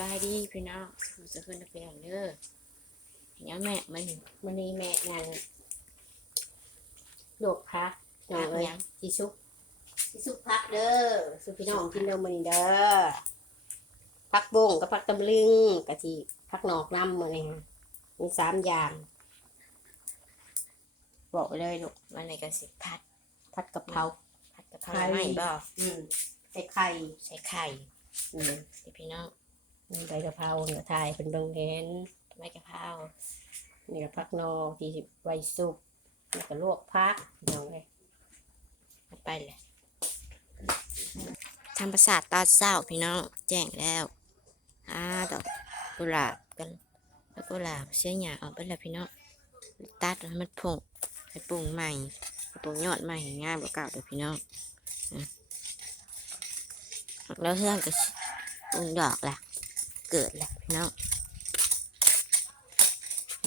บายดีพี่น้องสู่สกุลนักเรียนเด้อเนี้ยแม่มันมันนี้แม่งานโลกพักน้อพังกเอ้ยยังสิสุกสิสุกพักเด้อสุพี่น้องกินเด้อมื้อนี้เด้อพักบงกับพักตำลึงกะทิพักนอกน้ำมื้อนี้ฮะมีสามอย่างบอกเลยลูกมันในกระสิพัดผัดกะเพราพัดกะเพราไม่บ่อืมใส่ไข่ใส่ไข่อืมนี่พี่น้อง ใบกะเพราเนื้อไทยเป็นเบิ่งเห็นไม่กะเพรานี่ก็พักนอที่ไวสุกแล้วก็ลวกพักน้องเลยไปเลยทำประสาทตอนเศร้าพี่น้องแจ้งแล้วอ่าดอกกุหลาบกันแล้วกุหลาบเสียหยาออกไปแล้วพี่น้องตัดมันผงให้ปรุงใหม่ปรุงยอดใหม่ง่ายกว่าเก่าเด้อพี่น้องแล้วเพื่อนก็ปรุงดอกแหละ เกิดแล้วพี่น้อง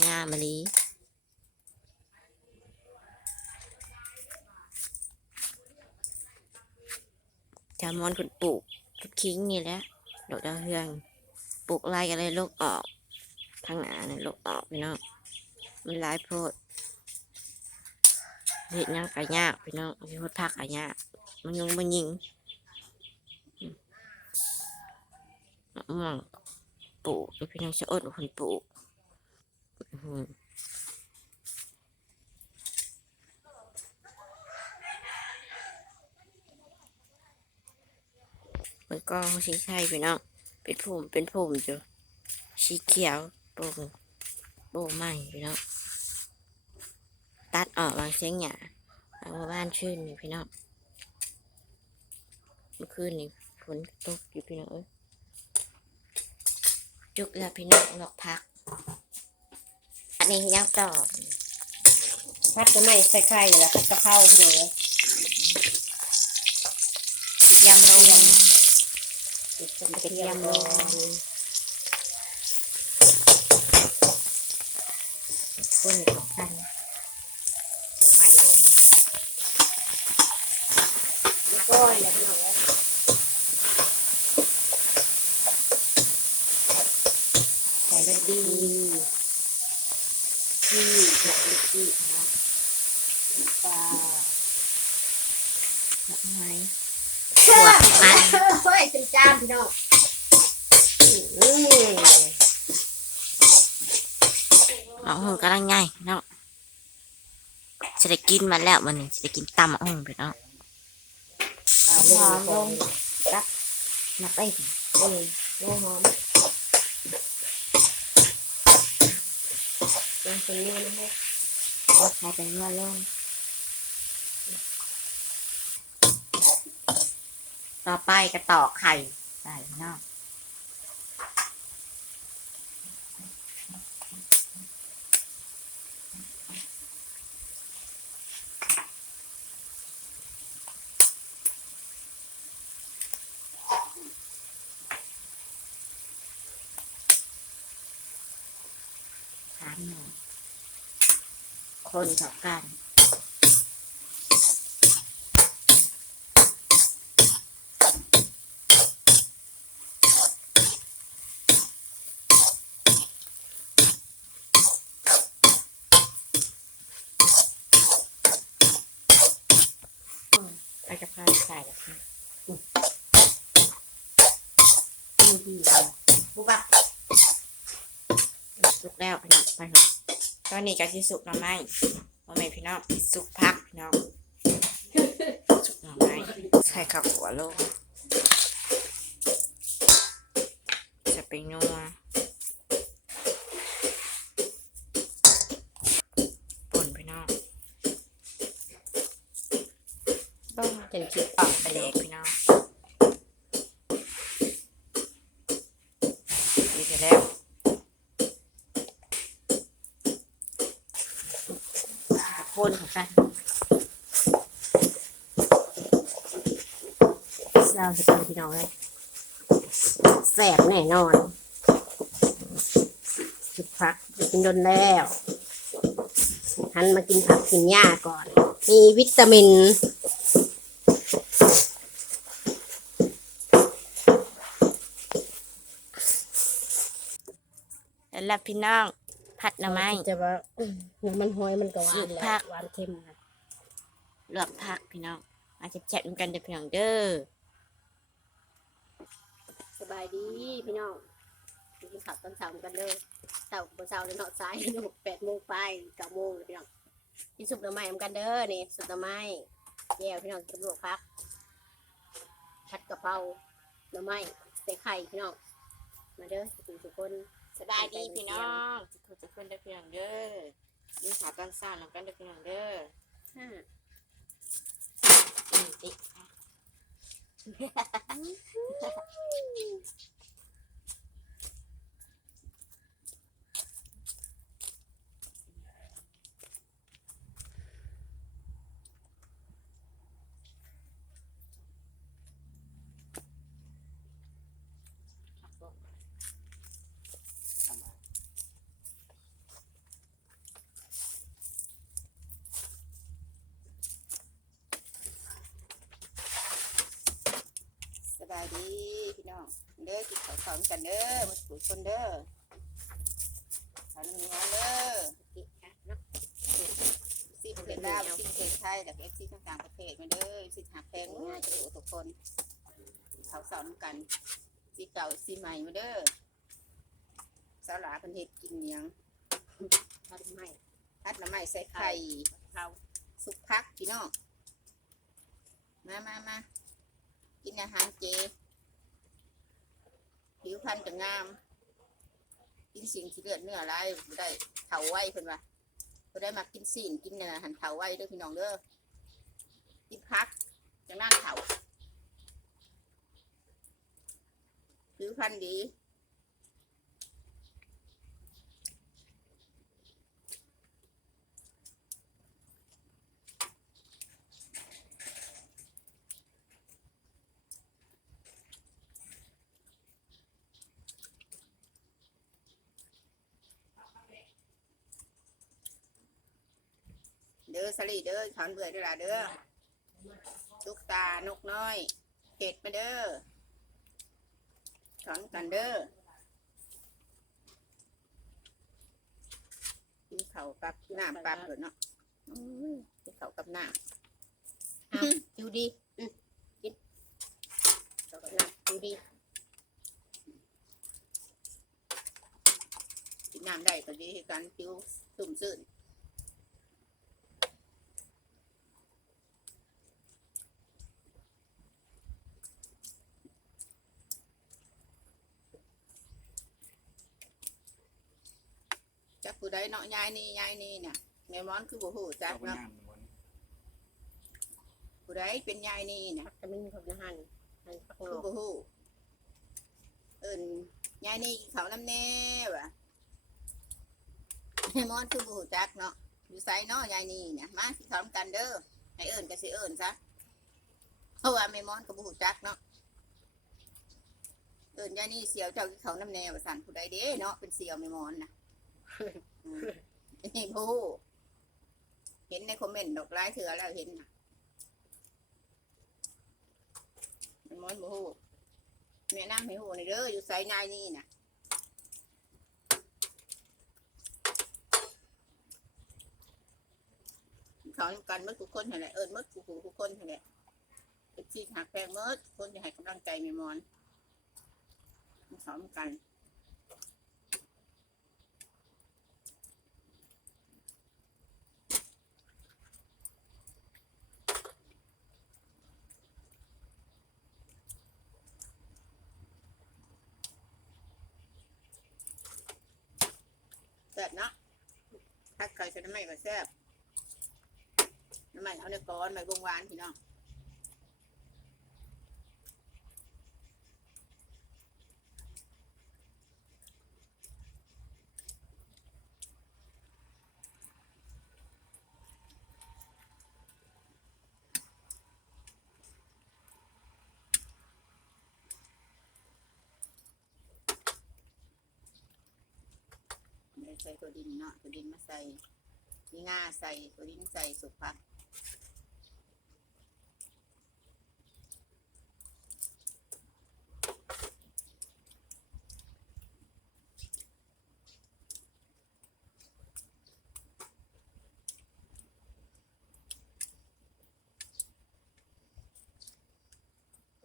งามมะลิจามอนคนปลูกทุกคิงนี่แหละดอกดาวเรืองปลูกไรกันเลยลูกออกข้างหน้าเนี่ยลูกออกพี่น้องมันหลายโพดเห็ดยังกะยากพี่น้องเห็ดพักกะยากมันยุงมันยิงม่วง ปลูกแล้วพี่น้องจะอดคนปลูกมันก็สีใช่พี่น้องเป็นผมเป็นผมจ้ะสีเขียวโป่งโป่งใหม่พี่น้องตัดออกวางเสียงหยาเอาบ้านชื่นนี่พี่น้องเมื่อคืนนี่ฝนตกอยู่พี่น้องเอ้ย จุกแล้วพี่น้องหลอกพัก อันนี้ยังต่อพัดก็ไม่ใส่ไข่แล้วพัดกะเพราพี่น้องเลยยำลงติดกกระระเทีเทียยมม ล ล ง ง คนกับกันใหม่ลง แล้วก็แล้วพี่น้องเลย ใส่ รสดีที่หลักดีที่นะปลาดอกไม้ถั่วมันเฮ้ยเป็นจามพี่น้องเอาหงกำลังง่ายเนาะจะได้กินมาแล้ววันนี้จะได้กินตำอ่องไปเนาะหอมลงรับนับไปเออลงหอม ลงตรงนี้นะฮะใส่เป็นเนื้องต่อไปก็ตอกไข่ใส่นาะ ถามหน่อย คนต่อกันไปกับข้าวใส่แล้วค่ะนี่ดีเลยปุ๊บอะสุกแล้วพี่น้องไปหน่อยต อนนี้ก็สิสุกหน่อไม้พ่อแม่พี่น้องสุกพักพี่น้องสุกหน่อไม้ใส่ข้าวหัวลงจะไปนัวป่นพี่น้องต้องจะคิดต่อไปเล็กพี่น้อง คนของกันเศร้าสิพี่น้องเลยแสบแน่นอนกินผักกินดนแล้วหันมากินผักกินหญ้าก่อน มีวิตามิน แล้วล่ะพี่น้อง ผัดหน่อไม้ จะว่าน้ำมันหอยมันก็หวาสุนกแหผัละก หวานเค็มค่ะลวกผักพี่น้องมาแซ่บๆนำกันเด้อพี่น้องเด้อสบายดีพี่น้องกินข้าวตอนเช้ากันเลยเช้าบนเช้าเลยเนาะสายหกแปดโมงไปเก้าโมงเลยพี่น้องกินสุปหน่อไม้เหมือนกันเด้อนี่สุปหน่อไม้แย่พี่น้องกินลวกพักผัดกะเพราหน่อไม้ใส่ไข่พี่น้องมาเด้อทุกทุกคน สบายดีพี่น้องทุกคนทุกคนเด้อพี่น้องเด้อยินข่าวตอนเช้านำกันเด้อพี่น้องเด้อห้าอืมติ บายดีพี่น้องเด้อกินข้าวสอนกันเด้อมาสู่คนเด้อทานมีงานเด้อกินค่ะเนาะซีประเทศลาวซีประเทศไทยแล้วก็เอฟซีต่างประเทศมาเด้อซีหักแพงง่ายสู่ทุกคนข้าวสอนกันซีเก่าซีใหม่มาเด้อสาวหลาเป็นเฮ็ดกินเนียงทำไมทัดน้ำไม้ใส่ไข่เขาสุกพักพี่น้องมามามา กินอาหารเจ ผิวพรรณจะงาม กินสิ่งที่เลือดเนื้อไรบ่ได้เถาไว้เพิ่นว่าบ่ได้มากินสิ่งกินเนื้อหันเถาไว้เด้อพี่น้องเด้อกินพักจังนั่นเถาผิวพรรณดี สลีเด้อถอนเบื่อเด้อล่ะเด้อลูกตานกน้อยเห็ดมาเด้อถอนกันเด้อกินเขาวกับน้ำปลาเปิดเนาะอื้อกินเขาวกับน้เอาดูดีอืมกินต่อกันนะดูดีำกินน้ำได้ก็ดีคือกันผิวสุ่มซื่น ผู้ใดเนาะยายนี่ยายนี่เนี่ยแม่มอนคือบ่ฮู้จักเอาไปเนาะย่างมันผู้ใดเป็นยายนี่เนี่ยผักกระมิ้นผักนะฮันฮันผักคืนออกบ่ฮู้เอิ้นยายนี่กินข้าวน้ำแน่ว่ะให้มอนคือบ่ฮู้จักเนาะอยู่ไสเนาะยายนี่เนี่ยมากินข้าวนำกันเด้อให้เอิ้นก็สิเอิ้นซะเพราะว่าแม่มอนก็บ่ฮู้จักเนาะเอิ้นยายนี่เสียวเจ้ากินข้าวน้ำแน่ว่าซั่นผู้ใดเด้เนาะเป็นเสียวแม่มอนน่ะอืม นี่บ่ฮู้เห็นในคอมเมนต์ดอกหลายเถื่อแล้วเห็นนะม่มอนบ่ฮู้แนะนำให้หูนี่เด้ออยู่ไซนายนี่นะสอนกันเมื่อทุกคนเห็นแหละเอิญเมื่อทุกผู้ทุกคนเห็นแหละเอฟซีหักแพงเมื่อคนจะให้กำลังใจแม่มอนสอนกัน บเนาะถ้าใครจะน้ำไม่ก็แซ่บน้ำไม่เอาในก้อนไม่บงหวานพี่น้อง ใส่ตัวดินเนาะตัวดินมาใส่มีงาใส่ตัวดินใส่สุกพัก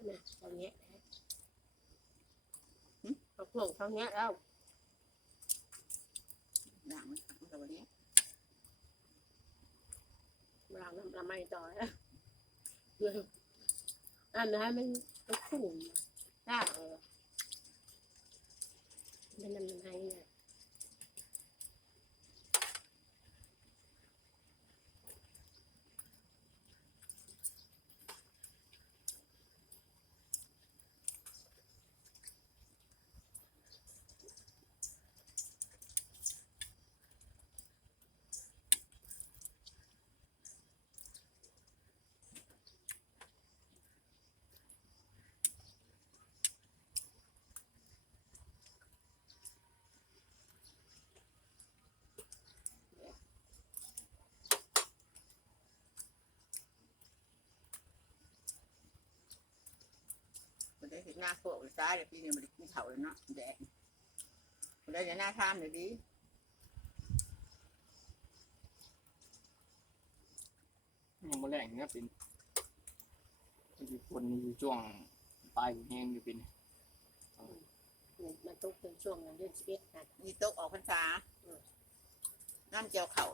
นะตรงนี้นะเอาพวเท่านี้แล้ว อันนั้นมันมันขุ่นได้เออมันนำมันให้เนี่ยมันได้เห็นหน้าโขกซ้ายเลยพี่นี่มันได้กินเถาเลยเนาะแดงมันได้จะหน้าทามเลยดิยังบ่แรงเนี่ยเป็นมันสิคนอยู่ช่วงปลายแห้งอยู่เป็นมันตุกเป็นช่วงนั้นเดือนสิบเอ็ดนะมีต๊ะออกพรรษาน้ำเจียวเข่า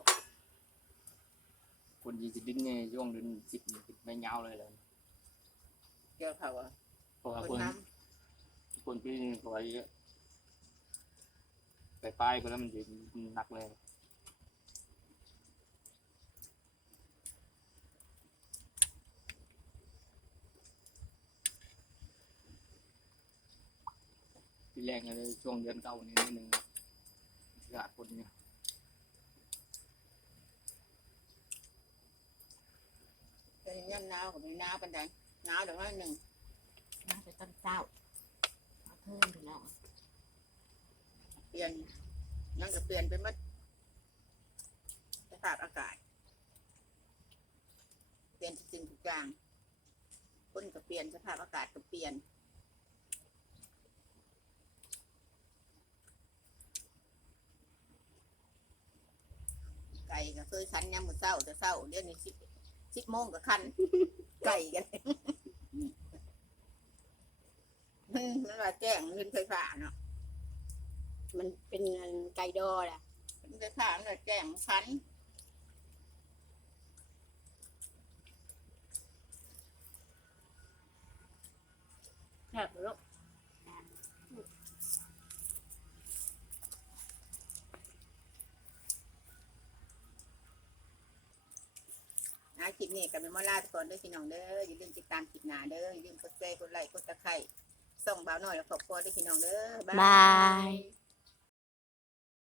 คนยีสิดิ้นเนี่ยช่วงเดือนสิบนี่ไม่ยาเลยเลยเจียวเข่าอะ เพราะว่าคนคนปีนี้ก็ไว้ไปปลายก็แล้วมันจะหนักเลยปีแรกเลยช่วงเดือนเก่านี่นิดนึงอากาศคนเนี่ยำจะย่ำหนาวกับไม่หนาวปันใดหนาวเดี๋ยวน้อยหนึ่ง มาแต่ต้นเจ้าเอาเพิ่มพี่น้องเปลี่ยนยังจะเปลี่ยนไปหมดสภาพอากาศ เปลี่ยนทุกสิ่งทุกอย่างคนก็เปลี่ยนสภาพอากาศก็เปลี่ยนไก่ก็เคยคันยามมื้อเช้าแต่เช้าเดี๋ยวนี้สิบสิบโมงก็คัน ไก่กัน มันมันว่าแจ้งเงินไฟฟ้าเนาะมันเป็นอันไก่ดอแหละเงินไฟฟ้ามันว่าแจ้งคันแทบลูกนะคลิปนี้กับเมมอลาทุกคนด้วยพี่น้องเด้ออย่าลืมติดตามคลิปหน้าเด้ออย่าลืมกดแชร์กดไลค์กดตะไคร้ ส่งบ่าวหน่อยและครอบครัวด้วยพี่น้องเด้อบาย